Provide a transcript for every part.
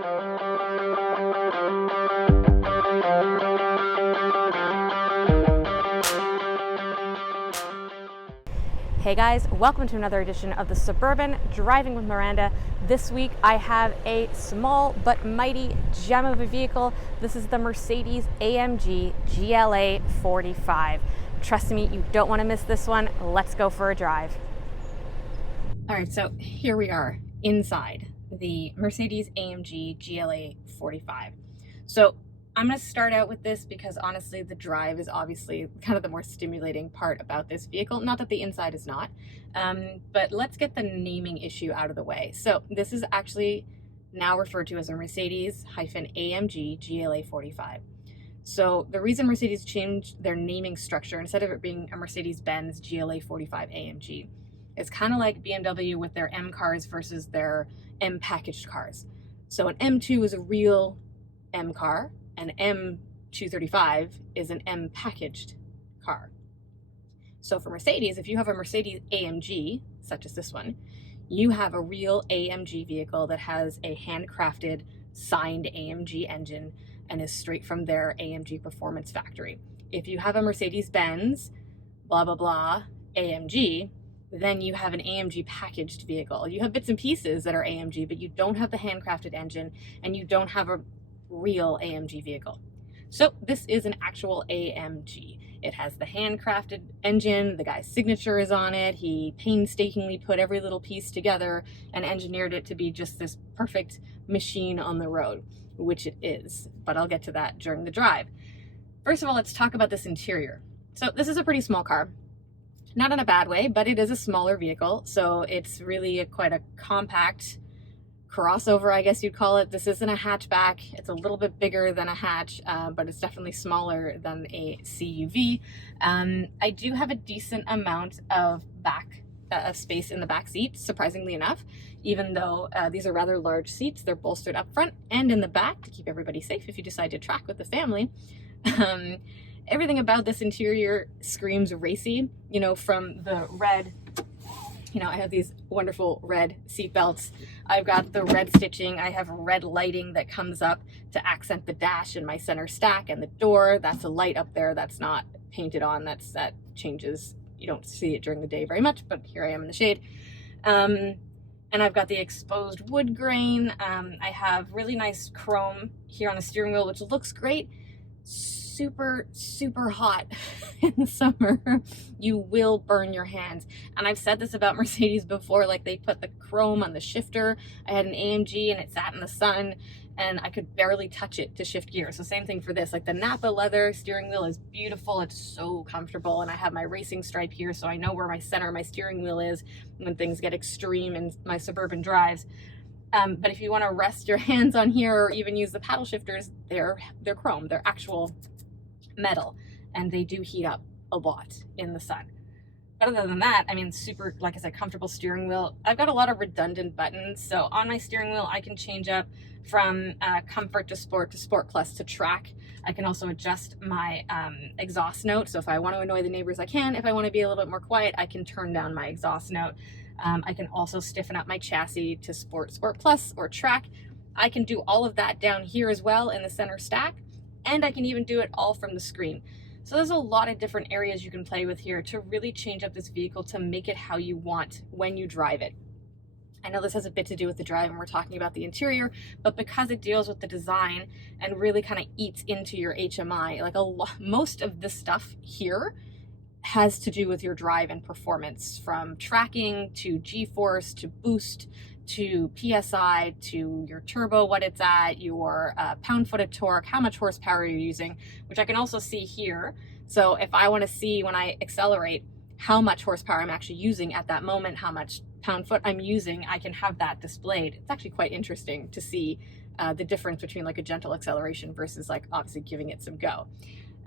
Hey guys, welcome to another edition of the Suburban Driving with Miranda. This week I have a small but mighty gem of a vehicle. This is the Mercedes AMG GLA45. Trust me, you don't want to miss this one. Let's go for a drive. All right, so here we are inside the Mercedes AMG GLA45. So I'm going to start out with this because honestly the drive is obviously kind of the more stimulating part about this vehicle. Not that the inside is not, but let's get the naming issue out of the way. So this is actually now referred to as a Mercedes-AMG GLA45. So the reason Mercedes changed their naming structure, instead of it being a Mercedes-Benz GLA45 AMG, is kind of like BMW with their M cars versus their M packaged cars. So an M2 is a real M car. An M235 is an M packaged car. So for Mercedes, if you have a Mercedes AMG, such as this one, you have a real AMG vehicle that has a handcrafted, signed AMG engine and is straight from their AMG performance factory. If you have a Mercedes-Benz, blah, blah, blah, AMG, then you have an AMG packaged vehicle. You have bits and pieces that are AMG, but you don't have the handcrafted engine and you don't have a real AMG vehicle. So this is an actual AMG. It has the handcrafted engine, the guy's signature is on it, he painstakingly put every little piece together and engineered it to be just this perfect machine on the road, which it is, but I'll get to that during the drive. First of all, let's talk about this interior. So this is a pretty small car, not in a bad way, but it is a smaller vehicle, so it's really quite a compact crossover, I guess you'd call it. This isn't a hatchback. It's a little bit bigger than a hatch, but it's definitely smaller than a CUV. I do have a decent amount of space in the back seat, surprisingly enough, even though these are rather large seats. They're bolstered up front and in the back to keep everybody safe if you decide to track with the family. Everything about this interior screams racy, you know, from the red. You know, I have these wonderful red seat belts. I've got the red stitching. I have red lighting that comes up to accent the dash in my center stack and the door. That's a light up there that's not painted on. That changes. You don't see it during the day very much, but here I am in the shade. And I've got the exposed wood grain. I have really nice chrome here on the steering wheel, which looks great. Super hot in the summer. You will burn your hands. And I've said this about Mercedes before, like they put the chrome on the shifter. I had an AMG and it sat in the sun and I could barely touch it to shift gears. So same thing for this, like the Napa leather steering wheel is beautiful. It's so comfortable. And I have my racing stripe here, so I know where my center of my steering wheel is when things get extreme in my suburban drives. But if you want to rest your hands on here or even use the paddle shifters, they're chrome. They're actual metal, and they do heat up a lot in the sun. But other than that, I mean, super, like I said, comfortable steering wheel. I've got a lot of redundant buttons, so on my steering wheel I can change up from comfort to sport plus to track. I can also adjust my exhaust note, so if I want to annoy the neighbors I can. If I want to be a little bit more quiet, I can turn down my exhaust note. I can also stiffen up my chassis to sport plus or track. I can do all of that down here as well in the center stack. And I can even do it all from the screen. So there's a lot of different areas you can play with here to really change up this vehicle to make it how you want when you drive it. I know this has a bit to do with the drive and we're talking about the interior, but because it deals with the design and really kind of eats into your HMI, like most of this stuff here has to do with your drive and performance, from tracking to G-force to boost to PSI, to your turbo, what it's at, your pound-foot of torque, how much horsepower you're using, which I can also see here. So if I want to see when I accelerate how much horsepower I'm actually using at that moment, how much pound-foot I'm using, I can have that displayed. It's actually quite interesting to see the difference between like a gentle acceleration versus like obviously giving it some go.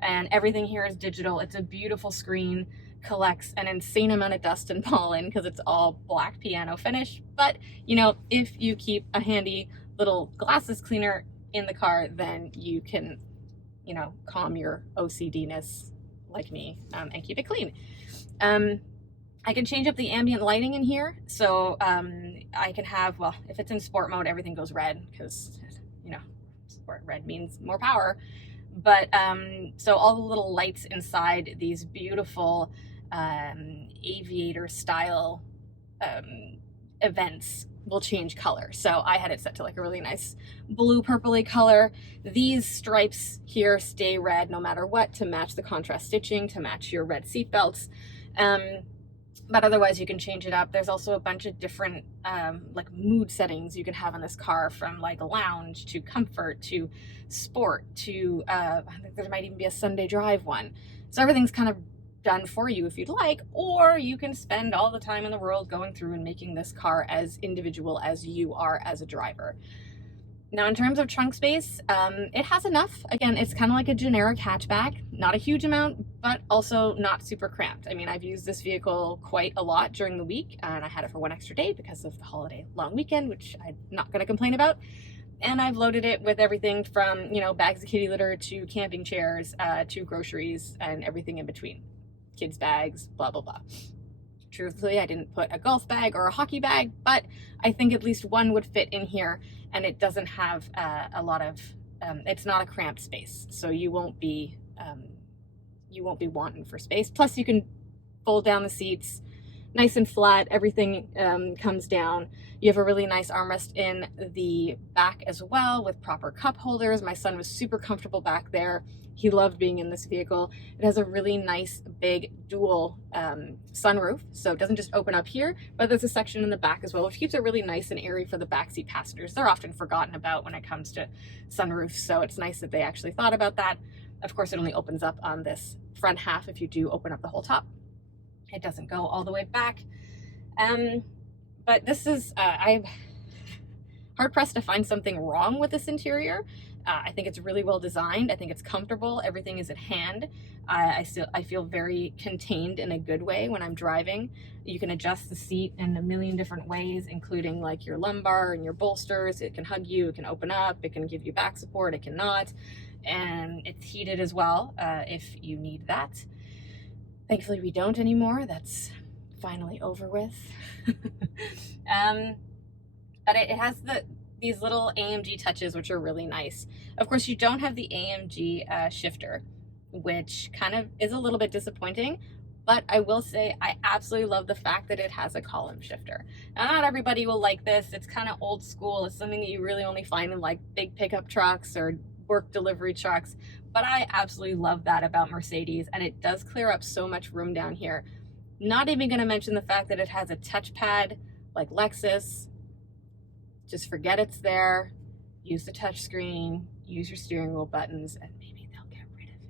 And everything here is digital. It's a beautiful screen. Collects an insane amount of dust and pollen because it's all black piano finish. But you know, if you keep a handy little glasses cleaner in the car, then you can, you know, calm your OCD-ness like me and keep it clean. I can change up the ambient lighting in here. So I can have, well, if it's in sport mode, everything goes red because you know, red means more power. But so all the little lights inside these beautiful aviator style events will change color. So I had it set to like a really nice blue purpley color. These stripes here stay red no matter what, to match the contrast stitching, to match your red seat belts. But otherwise you can change it up. There's also a bunch of different like mood settings you can have in this car, from like lounge to comfort to sport to I think there might even be a Sunday drive one. So everything's kind of done for you if you'd like, or you can spend all the time in the world going through and making this car as individual as you are as a driver. Now, in terms of trunk space, it has enough. Again, it's kind of like a generic hatchback, not a huge amount, but also not super cramped. I mean, I've used this vehicle quite a lot during the week, and I had it for one extra day because of the holiday long weekend, which I'm not going to complain about. And I've loaded it with everything from, you know, bags of kitty litter to camping chairs to groceries and everything in between. Kids' bags, blah, blah, blah. Truthfully, I didn't put a golf bag or a hockey bag, but I think at least one would fit in here, and it doesn't have a lot of, it's not a cramped space, so you won't be wanting for space. Plus you can fold down the seats nice and flat, everything comes down. You have a really nice armrest in the back as well with proper cup holders. My son was super comfortable back there. He loved being in this vehicle. It has a really nice big dual sunroof, so it doesn't just open up here, but there's a section in the back as well, which keeps it really nice and airy for the backseat passengers. They're often forgotten about when it comes to sunroofs, so it's nice that they actually thought about that. Of course, it only opens up on this front half if you do open up the whole top. It doesn't go all the way back. But this is, I'm hard-pressed to find something wrong with this interior. I think it's really well designed. I think it's comfortable. Everything is at hand. I feel very contained in a good way when I'm driving. You can adjust the seat in a million different ways, including like your lumbar and your bolsters. It can hug you, it can open up, it can give you back support, it cannot. And it's heated as well if you need that. Thankfully we don't anymore. That's finally over with. But it has these little AMG touches, which are really nice. Of course, you don't have the AMG shifter, which kind of is a little bit disappointing, but I will say I absolutely love the fact that it has a column shifter. Now, not everybody will like this. It's kind of old school. It's something that you really only find in like big pickup trucks or work delivery trucks, but I absolutely love that about Mercedes, and it does clear up so much room down here. Not even going to mention the fact that it has a touchpad like Lexus. Just forget it's there, use the touch screen, use your steering wheel buttons, and maybe they'll get rid of it.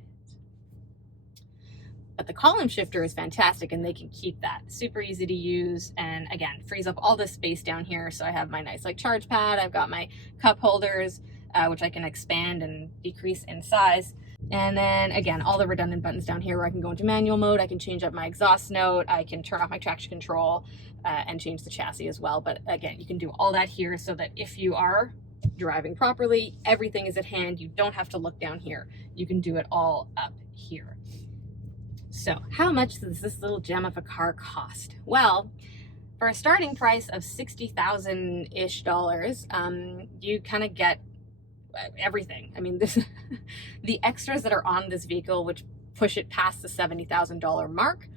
But the column shifter is fantastic, and they can keep that. Super easy to use, and again, frees up all this space down here. So I have my nice like charge pad, I've got my cup holders, which I can expand and decrease in size. And then again, all the redundant buttons down here where I can go into manual mode, I can change up my exhaust note, I can turn off my traction control and change the chassis as well. But again, you can do all that here so that if you are driving properly, everything is at hand. You don't have to look down here. You can do it all up here. So how much does this little gem of a car cost? Well, for a starting price of $60,000-ish, you kind of get everything. I mean, the extras that are on this vehicle, which push it past the $70,000 mark,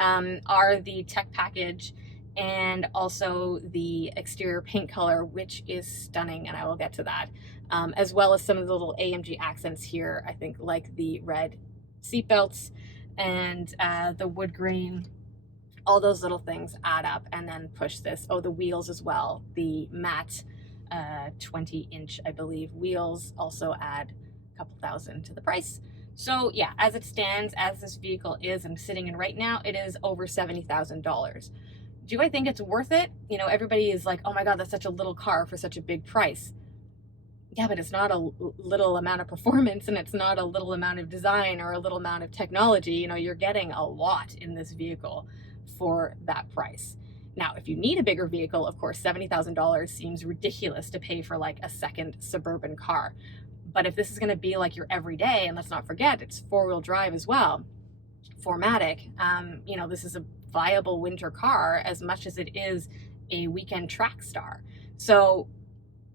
are the tech package and also the exterior paint color, which is stunning, and I will get to that, as well as some of the little AMG accents here, I think, like the red seatbelts and the wood grain. All those little things add up and then push this. Oh, the wheels as well, the matte 20-inch, I believe, wheels also add a couple thousand to the price. So yeah, as it stands, as this vehicle is I'm sitting in right now, it is over $70,000. Do I think it's worth it? You know, everybody is like, oh my God, that's such a little car for such a big price. Yeah, but it's not a little amount of performance, and it's not a little amount of design or a little amount of technology. You know, you're getting a lot in this vehicle for that price. Now, if you need a bigger vehicle, of course, $70,000 seems ridiculous to pay for like a second suburban car. But if this is going to be like your everyday, and let's not forget, it's four-wheel drive as well, 4MATIC, you know, this is a viable winter car as much as it is a weekend track star. So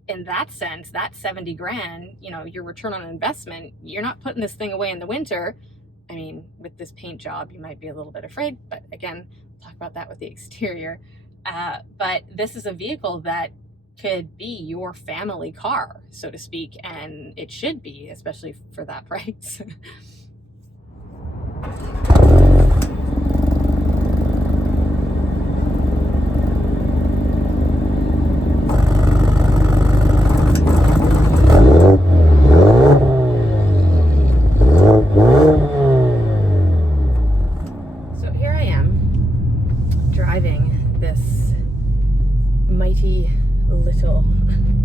in that sense, that 70 grand, you know, your return on investment, you're not putting this thing away in the winter. I mean, with this paint job, you might be a little bit afraid, but again, we'll talk about that with the exterior. But this is a vehicle that could be your family car, so to speak, and it should be, especially for that price. So here I am driving this mighty little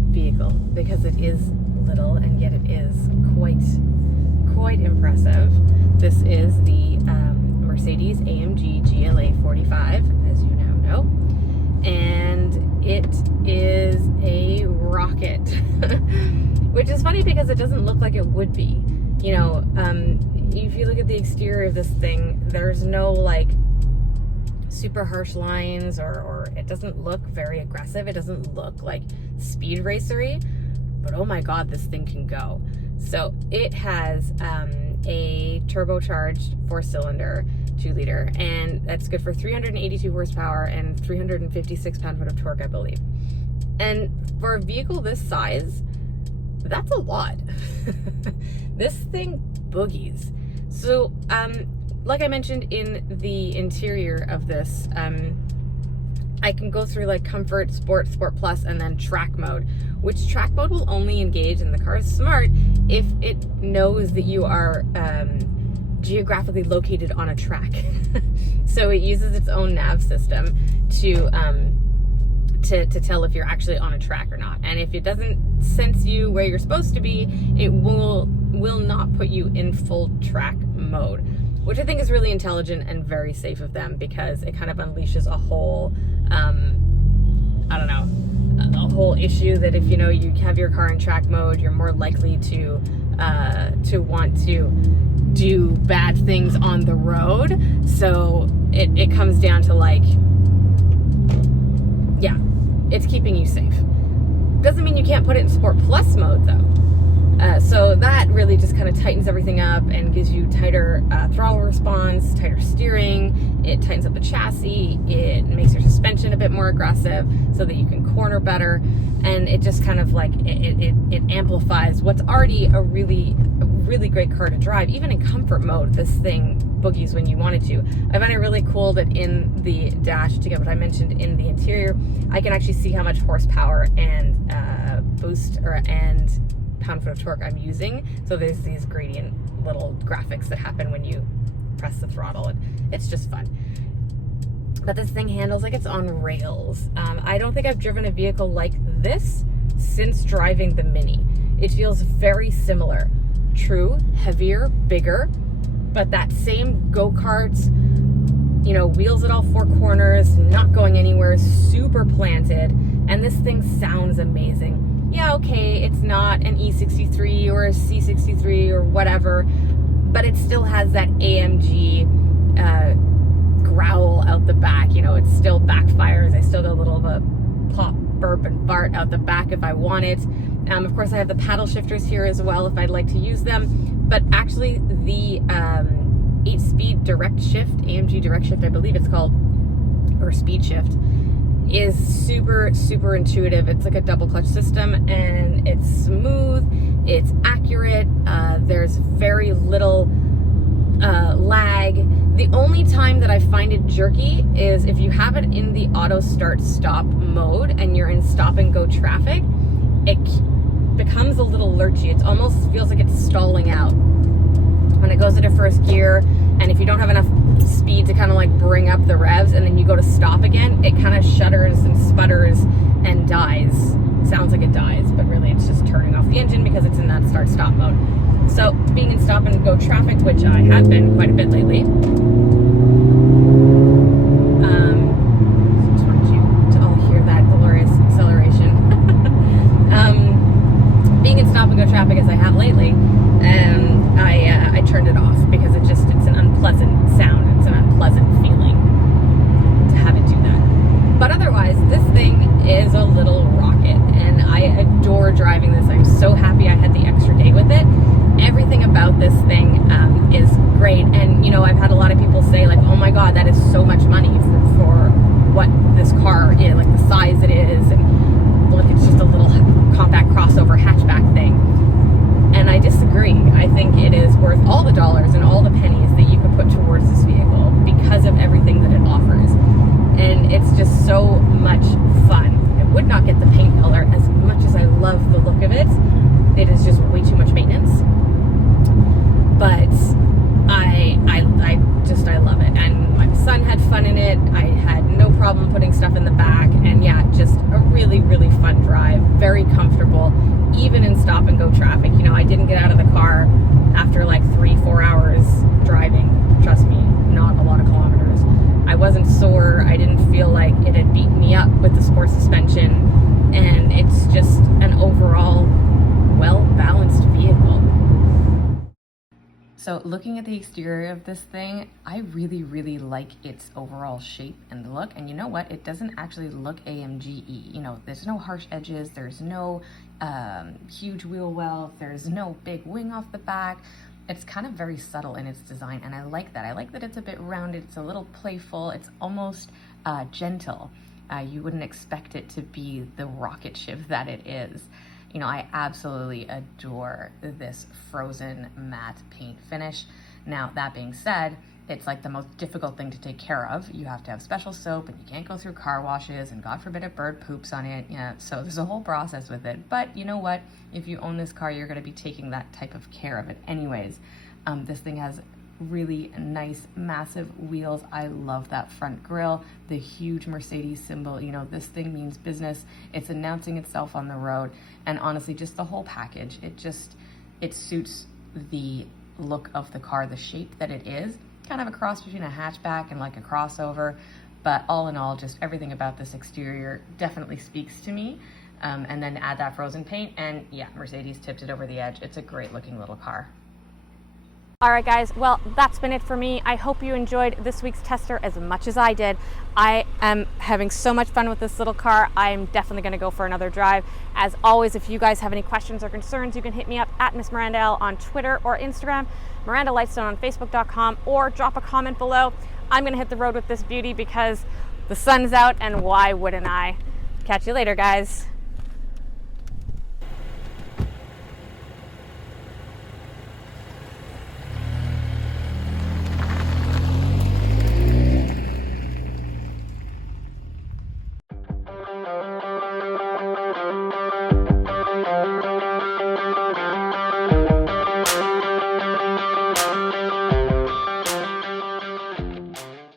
vehicle, because it is little and yet it is quite impressive. This is the Mercedes AMG GLA45, as you now know, and it is a rocket, which is funny because it doesn't look like it would be. You know, if you look at the exterior of this thing, there's no like super harsh lines, or it doesn't look very aggressive. It doesn't look like speed racery, but oh my god, this thing can go. So it has a turbocharged 4-cylinder 2-liter, and that's good for 382 horsepower and 356 pound-foot of torque, I believe. And for a vehicle this size, that's a lot. This thing boogies. So like I mentioned in the interior of this, I can go through like comfort, sport, sport plus, and then track mode, which track mode will only engage, and the car is smart if it knows that you are geographically located on a track. So it uses its own nav system to tell if you're actually on a track or not. And if it doesn't sense you where you're supposed to be, it will not put you in full track mode, which I think is really intelligent and very safe of them, because it kind of unleashes a whole, I don't know, a whole issue that if you know you have your car in track mode, you're more likely to want to do bad things on the road. So it comes down to like, yeah, it's keeping you safe. Doesn't mean you can't put it in Sport Plus mode though. So that really just kind of tightens everything up and gives you tighter throttle response, tighter steering. It tightens up the chassis. It makes your suspension a bit more aggressive so that you can corner better. And it just kind of like, it amplifies what's already a really great car to drive. Even in comfort mode, this thing boogies when you want it to. I find it really cool that in the dash, to get what I mentioned in the interior, I can actually see how much horsepower and boost and pound-foot of torque I'm using. So there's these gradient little graphics that happen when you press the throttle, and it's just fun. But this thing handles like it's on rails. I don't think I've driven a vehicle like this since driving the Mini. It feels very similar. True, heavier, bigger, but that same go-kart, you know, wheels at all four corners, not going anywhere, super planted, and this thing sounds amazing. Yeah, okay, it's not an E63 or a C63 or whatever, but it still has that AMG growl out the back. You know, it still backfires. I still get a little of a pop, burp, and fart out the back if I want it. Of course, I have the paddle shifters here as well if I'd like to use them. But actually, the 8-speed direct shift, AMG direct shift, I believe it's called, or speed shift, is super intuitive. It's like a double clutch system, and it's smooth, it's accurate, there's very little lag. The only time that I find it jerky is if you have it in the auto start stop mode and you're in stop and go traffic, it becomes a little lurchy. It almost feels like it's stalling out when it goes into first gear, and if you don't have enough speed to kind of like bring up the revs and then you go to stop again, it kind of shudders and sputters and dies. Sounds like it dies, but really it's just turning off the engine because it's in that start stop mode. So being in stop and go traffic, which I have been quite a bit lately, just wanted you to all hear that glorious acceleration. Being in stop and go traffic as I have lately, I turned it off because it's an unpleasant sound. It's an unpleasant feeling to have it do that. But otherwise, this thing is a little rocket, and I adore driving this. I'm so happy I had the extra day with it. Everything about this thing is great. And, you know, I've had a lot of people say, like, oh my God, that is so much money for what this car is, like the size it is, and look, it's just a little compact crossover hatchback thing. And I disagree. I think it is worth all the dollars and all the pennies that you could put towards this vehicle because of everything that it offers. And it's just so much fun. I would not get the paint color as much as I love the look of it. It is just way too much maintenance. But I love it. And my son had fun in it. I had no problem putting stuff in the back. And yeah, just a really, really fun drive. Very comfortable, even in stop and go traffic. You know, I didn't get out of the car after like 3-4 hours driving. Trust me, not a lot of kilometers. I wasn't sore. I didn't feel like it had beaten me up with the sport suspension. And it's just an overall well-balanced vehicle. So looking at the exterior of this thing, I really, really like its overall shape and look. And you know what? It doesn't actually look AMG-y. You know, there's no harsh edges. There's no huge wheel well. There's no big wing off the back. It's kind of very subtle in its design, and I like that. I like that it's a bit rounded. It's a little playful. It's almost gentle. You wouldn't expect it to be the rocket ship that it is. You know, I absolutely adore this frozen matte paint finish. Now, that being said, it's like the most difficult thing to take care of. You have to have special soap, and you can't go through car washes, and God forbid a bird poops on it. Yeah, so there's a whole process with it. But you know what? If you own this car, you're going to be taking that type of care of it anyways. This thing has really nice, massive wheels. I love that front grille, the huge Mercedes symbol. You know, this thing means business. It's announcing itself on the road. And honestly, just the whole package, it suits the look of the car, the shape that it is. Kind of a cross between a hatchback and like a crossover. But all in all, just everything about this exterior definitely speaks to me. And then add that frozen paint, and yeah, Mercedes tipped it over the edge. It's a great looking little car. All right, guys, well, that's been it for me. I hope you enjoyed this week's tester as much as I did. I am having so much fun with this little car. I'm definitely gonna go for another drive. As always, if you guys have any questions or concerns, you can hit me up at Miss Miranda L on Twitter or Instagram, Miranda Lightstone on Facebook.com, or drop a comment below. I'm gonna hit the road with this beauty because the sun's out, and why wouldn't I? Catch you later, guys.